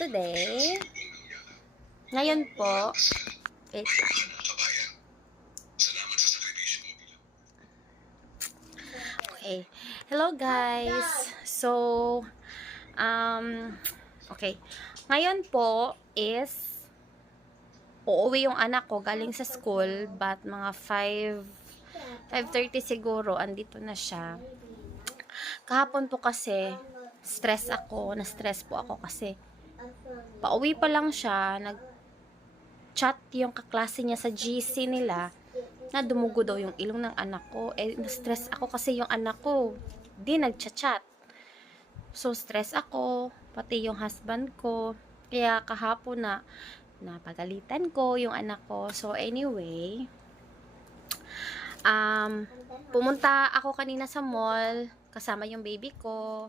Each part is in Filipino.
today, ngayon po, wait lang. Okay. Hello guys. So, okay. Ngayon po is uuwi yung anak ko galing sa school, but mga 5:30 siguro andito na siya. Kahapon po kasi na-stress po ako kasi pauwi pa lang siya, nag-chat yung kaklase niya sa GC nila na dumugo daw yung ilong ng anak ko. Na-stress ako kasi yung anak ko di nagchat-chat. So, stress ako, pati yung husband ko. Kaya kahapon na napagalitan ko yung anak ko. So, anyway, pumunta ako kanina sa mall kasama yung baby ko.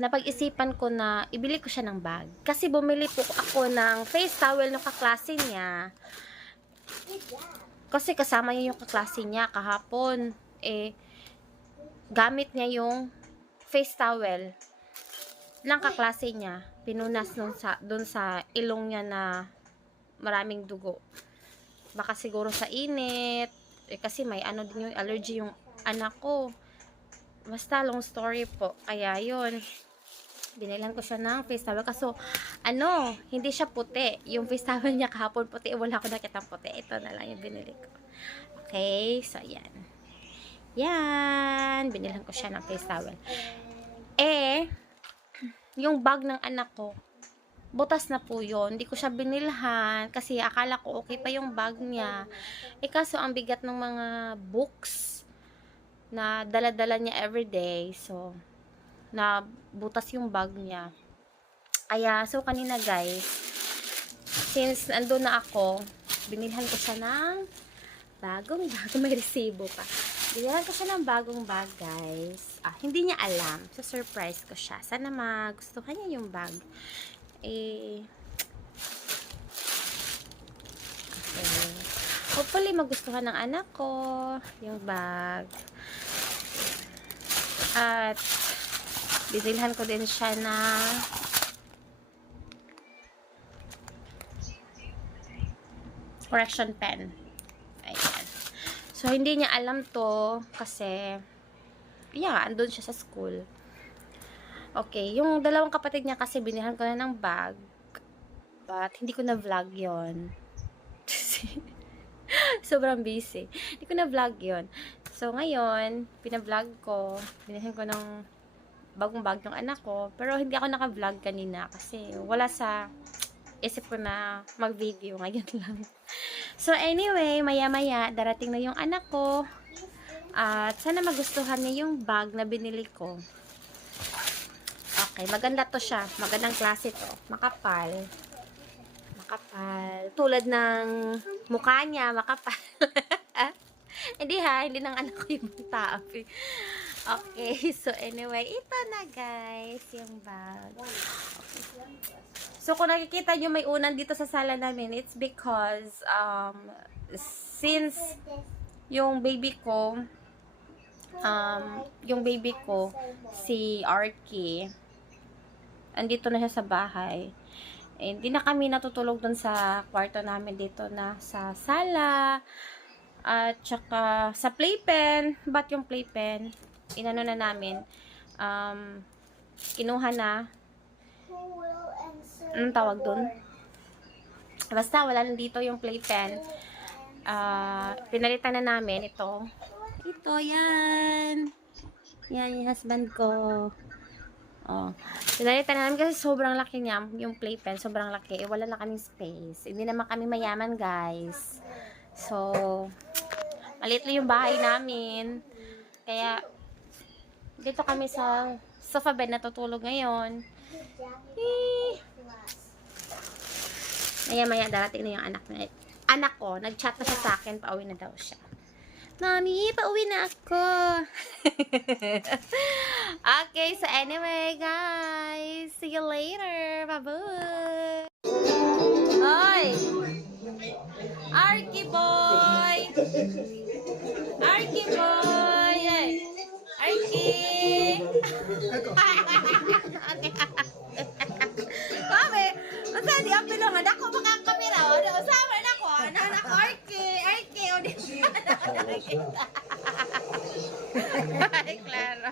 Napag-isipan ko na ibili ko siya ng bag. Kasi bumili po ako ng face towel ng kaklase niya. Kasi kasama niya yung kaklase niya kahapon. Gamit niya yung face towel ng kaklase niya. Pinunas dun sa ilong niya na maraming dugo. Baka siguro sa init. Kasi may ano din yung allergy yung anak ko. Basta long story po. Kaya yun. Binilan ko siya ng face towel. Kaso, hindi siya puti. Yung face towel niya kahapon puti. Wala ko nakitang puti. Ito na lang yung binili ko. Okay, so yan. Yan. Binilan ko siya ng face towel. Yung bag ng anak ko, butas na po yun. Hindi ko siya binilhan. Kasi akala ko okay pa yung bag niya. Kaso ang bigat ng mga books na dala-dala niya everyday. So, na butas yung bag niya. Kaya, so kanina guys, since andun na ako, binilhan ko siya ng bagong bag. May resibo pa. Binilhan ko siya ng bagong bag, guys. Hindi niya alam. So, surprise ko siya. Sana magustuhan niya yung bag. Okay. Hopefully, magustuhan ng anak ko yung bag. At, binilhan ko din siya na correction pen. Ayan. So, hindi niya alam to kasi andun siya sa school. Okay. Yung dalawang kapatid niya kasi binilhan ko na ng bag. But, hindi ko na vlog yon. Sobrang busy. Hindi ko na vlog yon. So, ngayon, pina-vlog ko. Binilhan ko ng bagong bag ng anak ko. Pero, hindi ako naka-vlog kanina kasi wala sa isip ko na mag-video. Ngayon lang. So, anyway, maya-maya, darating na yung anak ko. At sana magustuhan niya yung bag na binili ko. Okay, maganda to siya. Magandang klase to. Makapal. Makapal. Tulad ng mukha niya, makapal. Hindi ng anak ko yung tao. Okay, so anyway, ito na guys, yung bag. Okay. So, kung nakikita nyo may unan dito sa sala namin, it's because, since yung baby ko, si Arky, andito na siya sa bahay. Hindi na kami natutulog dun sa kwarto namin dito na sa sala, at saka sa playpen. But yung playpen, inano na namin, kinuha na, anong tawag dun? Basta wala lang dito yung playpen. Pinalitan na namin ito. Ito, yan. Yan, yung husband ko. Pinalitan na namin kasi sobrang laki niya. Yung playpen, sobrang laki. Wala na kaming space. Hindi naman kami mayaman, guys. So, maliit lang yung bahay namin. Kaya, dito kami sa sofa bed natutulog ngayon. Maya-maya darating na yung anak ko. Nag-chat na siya sa akin. Pauwi na daw siya. Mami, pauwi na ako. Okay, so anyway, guys. See you later. Bye-bye. Hoy! Arky boy! Arky boy! Arky! Mami, masa di ang pilungan ako makakamera. Ano, sama na ko. Anak ko, Arke. Arke, o di siya. Ay, klaro.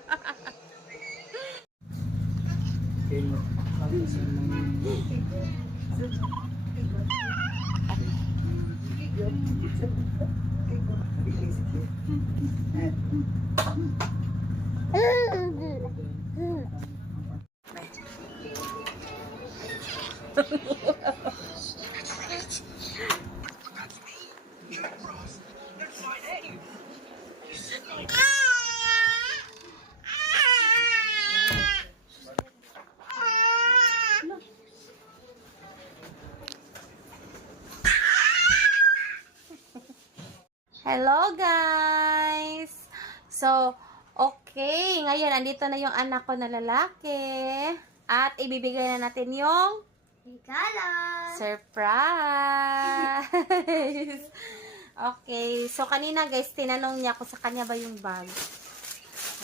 Hello guys! So, okay. Ngayon, andito na yung anak ko na lalaki. At ibibigay na natin yung Regalo! surprise! Okay. So, kanina guys, tinanong niya kung sa kanya ba yung bag.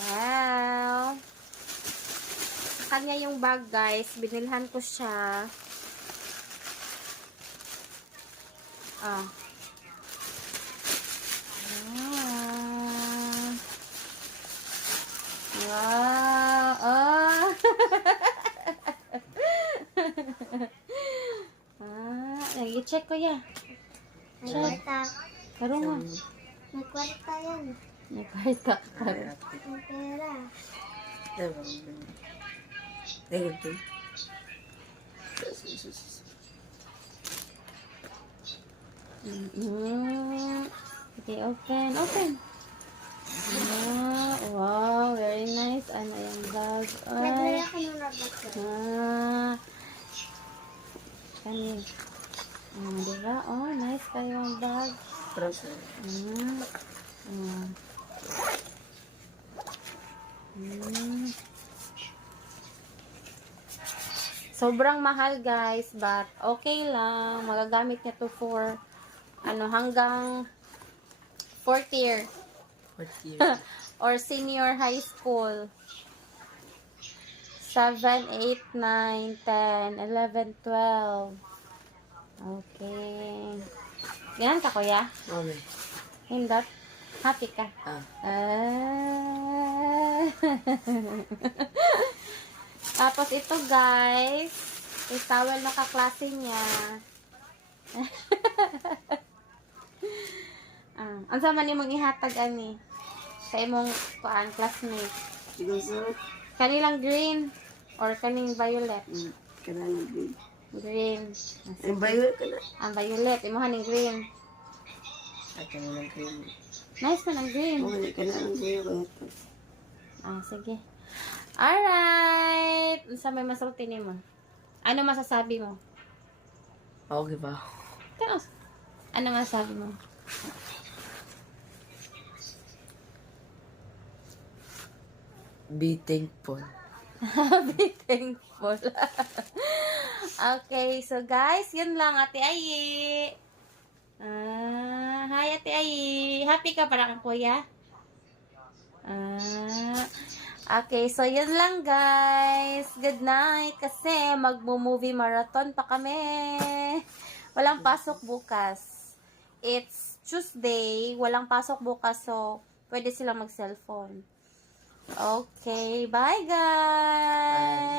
Wow! Sa kanya yung bag guys. Binilhan ko siya. Ah. Wow! Oh! Nag-check ko ya. May kwarta. Karong mo. May kwarta yan. May kwarta ka. May pera. Okay, open. Open. Wow, very nice. Ano yung bag? Naglaya ka ng rabat ko. Kani. Diba? Oh, nice kayo ang bag. Sobrang mahal guys, but okay lang. Magagamit niya to for hanggang 4th year. Or senior high school. 7, 8, 9, 10, 11, 12. Okay. Ganyan ka, kuya? Mami. Hindot? Happy ka? Tapos ito, guys. Yung towel na kaklase niya. Ang sama ni mong ihatag, ani? Sa imong classmate. Kanilang green or kaning violet? Kailangan green. Green. Ang violet ka na. Ang violet, imuha ning green. Ay, kailangan green. Nice man ang green. Mami, kailangan green. Sige. Alright. Sa may masulti ni mo. Ano masasabi mo? Okay ba? Ano masasabi mo? Be thankful. Be thankful. Okay, so guys, yun lang, Ate Ayi. Hi, Ate Ayi. Happy ka para kang kuya? Okay, so yun lang guys. Good night. Kasi magmo-movie marathon pa kami. Walang pasok bukas. It's Tuesday. Walang pasok bukas, so pwede silang mag-cellphone. Okay, bye guys!